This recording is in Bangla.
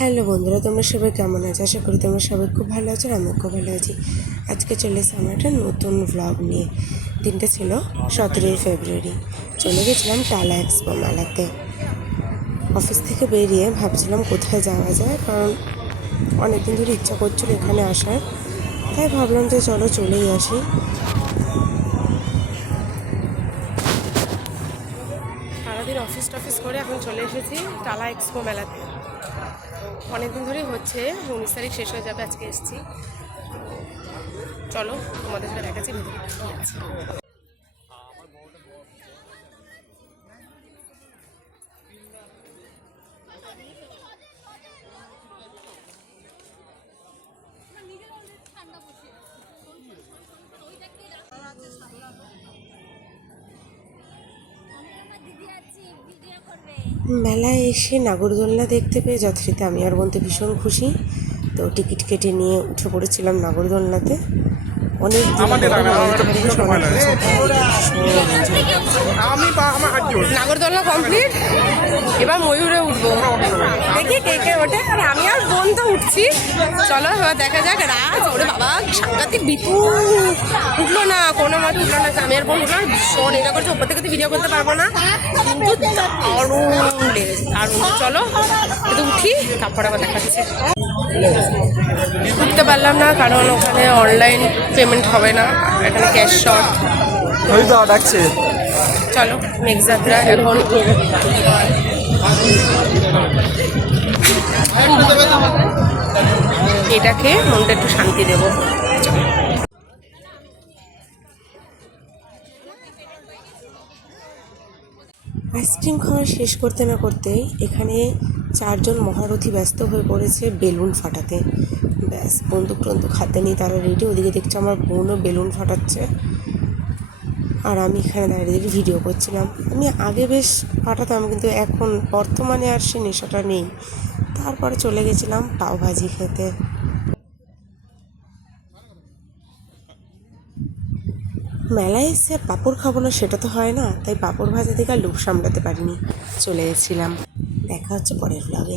হ্যালো বন্ধুরা, তোমরা সবাই কেমন আছো? আশা করি তোমরা সবাই খুব ভালো আছো আর আমি খুব ভালো আছি। আজকে চলে এসে আমার একটা নতুন ভ্লগ নিয়ে। দিনটা ছিল 17ই ফেব্রুয়ারি। চলে গেছিলাম টালা এক্সপো মেলাতে। অফিস থেকে বেরিয়ে ভাবছিলাম কোথায় যাওয়া যায়, কারণ অনেক দিন ধরে ইচ্ছা করছিল এখানে আসার, তাই ভাবলাম যে চলো চলেই আসি। সারাদিন অফিস করে এখন চলে এসেছি টালা এক্সপো মেলাতে। অনেকদিন ধরেই হচ্ছে, 19 তারিখ শেষ হয়ে যাবে, আজকে এসেছি। চলো তোমাদের সাথে দেখাচ্ছি ভেতরে কি আছে। মেলায় এসে নাগরদোলনা দেখতে পেয়ে যথারীতি আমি আর বলতে ভীষণ খুশি। তো টিকিট কেটে নিয়ে উঠে পড়েছিলাম নাগরদোলনাতে। অনেক নাগরদোলনা কমপ্লিট, এবার ময়ূরে উঠবো, দেখি কে কে ওঠে। আর আমি আর বোন তো উঠছি, চলো এবার দেখা যাক। রাজ ওরে বাবা সাংঘাতিক বিপু উঠলো না, কোনো মতে উঠলো না। আমি আর বোন উঠলাম, ভীষণ এটা করছে। ওপর থেকে তো ভিডিও করতে পারবো না, কিন্তু দারুণ লেগেছে, দারুণ। চলো একটু উঠি, তারপর আবার দেখাচ্ছে। উঠতে পারলাম না কারণ ওখানে অনলাইন পেমেন্ট হবে না, এখানে ক্যাশ শট ডাকছে। চলো মেঘযাত্রা এখন এটাকে মনটা একটু শান্তি দেবো। আইসক্রিম খাওয়া শেষ করতে না করতেই এখানে 4 জন মহারথী ব্যস্ত হয়ে পড়েছে বেলুন ফাটাতে। ব্যাস, বন্দুক টন্দুক হাতে নিয়ে তারা রেডি। ওদিকে দেখছি আমার বোনও বেলুন ফাটাচ্ছে, আর আমি এখানে দাঁড়িয়ে ভিডিও করছিলাম। আমি আগে বেশ ফাটাতাম, কিন্তু এখন বর্তমানে আর সে নেশাটা নেই। তারপরে চলে গেছিলাম পাওভাজি খেতে। মেলায় এসে পাঁপড় খাবো না সেটা তো হয় না, তাই পাঁপড় ভাজা থেকে আর লোভ সামলাতে পারিনি, চলে গেছিলাম। দেখা হচ্ছে পরের ব্লগে।